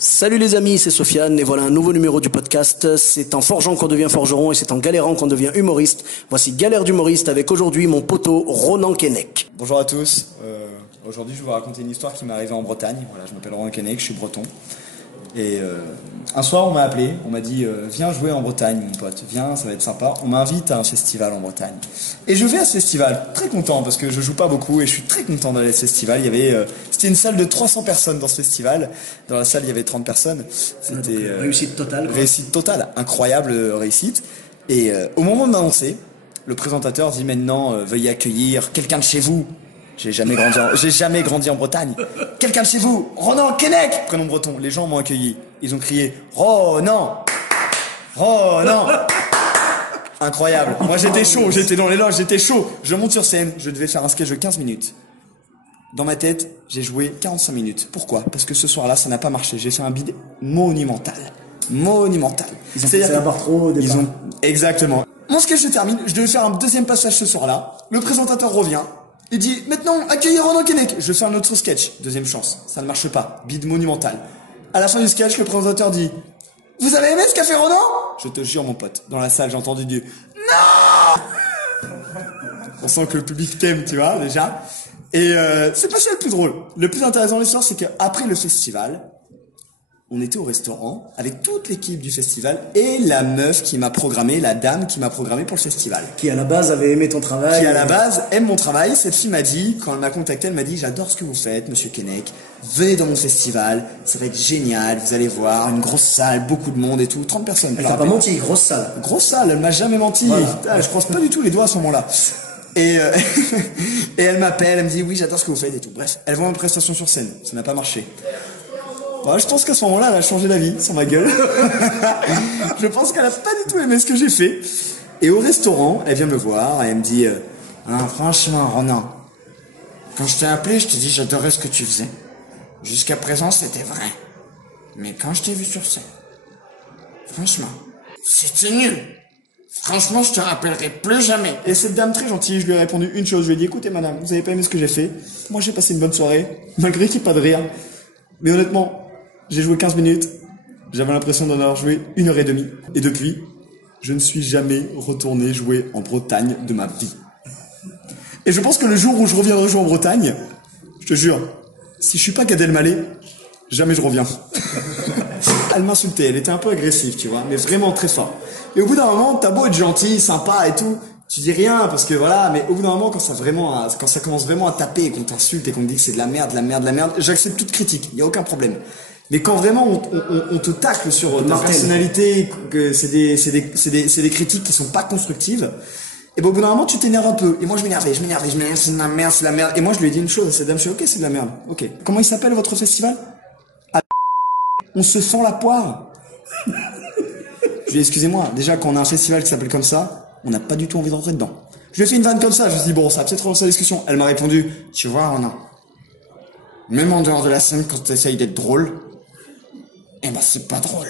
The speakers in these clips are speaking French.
Salut les amis, c'est Sofiane et voilà un nouveau numéro du podcast. C'est en forgeant qu'on devient forgeron et c'est en galérant qu'on devient humoriste. Voici Galère d'humoriste avec aujourd'hui mon poteau Ronan Keinec. Bonjour à tous, aujourd'hui je vais vous raconter une histoire qui m'est arrivée en Bretagne. Voilà, je m'appelle Ronan Keinec, je suis breton. Et un soir on m'a appelé, on m'a dit viens jouer en Bretagne mon pote, viens, ça va être sympa. On m'invite à un festival en Bretagne. Et je vais à ce festival, très content parce que je joue pas beaucoup et je suis très content d'aller à ce festival. C'était une salle de 300 personnes dans ce festival. Dans la salle il y avait 30 personnes. C'était réussite totale. Réussite totale, incroyable réussite. Et au moment de m'annoncer, le présentateur dit maintenant veuillez accueillir quelqu'un de chez vous. J'ai jamais grandi en Bretagne. Quelqu'un de chez vous, Ronan Keinec, prénom breton. Les gens m'ont accueilli. Ils ont crié Ronan, Ronan. Incroyable. Moi j'étais chaud, j'étais dans les loges, j'étais chaud. Je monte sur scène, je devais faire un sketch de 15 minutes. Dans ma tête, j'ai joué 45 minutes. Pourquoi ? Parce que ce soir-là, ça n'a pas marché. J'ai fait un bide monumental. Monumental. Ils ont fait la barre trop au départ. Exactement. Mon sketch se termine, je devais faire un deuxième passage ce soir-là. Le présentateur revient. Il dit, maintenant, accueillez Ronan Keinec. Je fais un autre sketch. Deuxième chance. Ça ne marche pas. Bide monumental. À la fin du sketch, le présentateur dit, vous avez aimé ce qu'a fait Ronan ? Je te jure, mon pote. Dans la salle, j'ai entendu du, non! On sent que le public t'aime, tu vois, déjà. Et c'est pas ça le plus drôle. Le plus intéressant de l'histoire, c'est qu'après le festival, on était au restaurant avec toute l'équipe du festival et la meuf qui m'a programmé, la dame qui m'a programmé pour le festival. Qui à la base avait aimé ton travail. Qui à la base aime mon travail. Cette fille m'a dit, quand elle m'a contacté, elle m'a dit j'adore ce que vous faites, monsieur Keinec. Venez dans mon festival, ça va être génial, vous allez voir, une grosse salle, beaucoup de monde et tout, 30 personnes. Elle t'a pas menti, grosse salle. Grosse salle, elle m'a jamais menti. Voilà. Putain, je croise pas du tout les doigts à ce moment-là. Et elle m'appelle, elle me dit oui j'adore ce que vous faites et tout. Bref, elle voit ma prestation sur scène, ça n'a pas marché. Ouais, je pense qu'à ce moment-là, elle a changé d'avis sur ma gueule. Je pense qu'elle a pas du tout aimé ce que j'ai fait. Et au restaurant, elle vient me voir et elle me dit franchement, Ronan, quand je t'ai appelé, je t'ai dit j'adorais ce que tu faisais. Jusqu'à présent, c'était vrai. Mais quand je t'ai vu sur scène, franchement, c'était nul. Franchement, je te rappellerai plus jamais. Et cette dame très gentille, je lui ai répondu une chose. Je lui ai dit, écoutez madame, vous avez pas aimé ce que j'ai fait. Moi, j'ai passé une bonne soirée, malgré qu'il n'y ait pas de rire. Mais honnêtement, j'ai joué 15 minutes. J'avais l'impression d'en avoir joué 1h30. Et depuis, je ne suis jamais retourné jouer en Bretagne de ma vie. Et je pense que le jour où je reviendrai jouer en Bretagne, je te jure, si je suis pas Gad Elmaleh, jamais je reviens. Elle m'insultait, elle était un peu agressive, tu vois, mais vraiment très fort. Et au bout d'un moment, t'as beau être gentil, sympa et tout, tu dis rien parce que voilà, mais au bout d'un moment, quand ça commence vraiment à taper et qu'on t'insulte et qu'on te dit que c'est de la merde, j'accepte toute critique, il y a aucun problème. Mais quand vraiment on te tacle sur ta personnalité, que c'est des critiques qui sont pas constructives, et ben au bout d'un moment tu t'énerves un peu. Et moi je m'énervais, c'est de la merde. Et moi je lui ai dit une chose à cette dame, je suis ok, c'est de la merde. Ok. Comment il s'appelle votre festival ? On se fend la poire. Je lui ai dit excusez-moi, déjà quand on a un festival qui s'appelle comme ça, on n'a pas du tout envie de rentrer dedans. Je lui ai fait une vanne comme ça, je me suis dit bon ça va peut-être relancer la discussion. Elle m'a répondu, tu vois Ronan, même en dehors de la scène quand tu essayes d'être drôle, eh ben c'est pas drôle.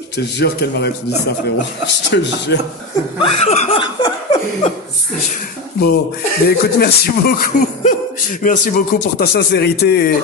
Je te jure qu'elle m'a répondu ça frérot, je te jure. Bon, mais écoute, merci beaucoup. Merci beaucoup pour ta sincérité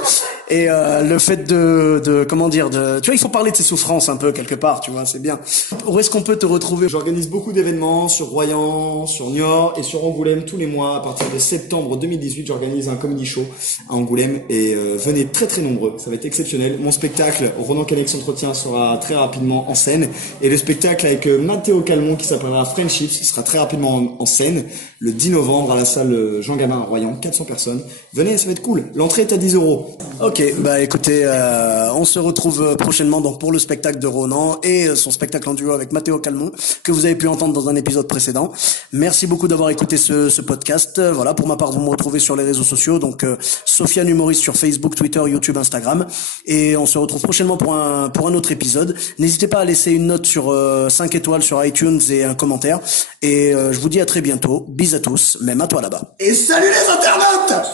et le fait de comment dire, tu vois, il faut parler de ses souffrances un peu quelque part, tu vois, c'est bien. Où est-ce qu'on peut te retrouver ? J'organise beaucoup d'événements sur Royan, sur Niort et sur Angoulême tous les mois. À partir de septembre 2018, j'organise un comedy show à Angoulême et venez très très nombreux, ça va être exceptionnel. Mon spectacle Ronan Keinec s'entretient sera très rapidement en scène et le spectacle avec Matteo Calmon qui s'appellera Friendships sera très rapidement en scène le 10 novembre à la salle Jean Gabin à Royan, 400 personnes. Venez, ça va être cool. L'entrée est à 10 €. Ok, bah écoutez, on se retrouve prochainement donc pour le spectacle de Ronan et son spectacle en duo avec Matteo Calmon que vous avez pu entendre dans un épisode précédent. Merci beaucoup d'avoir écouté ce podcast. Voilà, pour ma part, vous me retrouvez sur les réseaux sociaux, donc Sofiane Humoriste sur Facebook, Twitter, YouTube, Instagram. Et on se retrouve prochainement pour un autre épisode. N'hésitez pas à laisser une note sur 5 étoiles sur iTunes et un commentaire. Et je vous dis à très bientôt. Bisous à tous, même à toi là-bas. Et salut les internautes!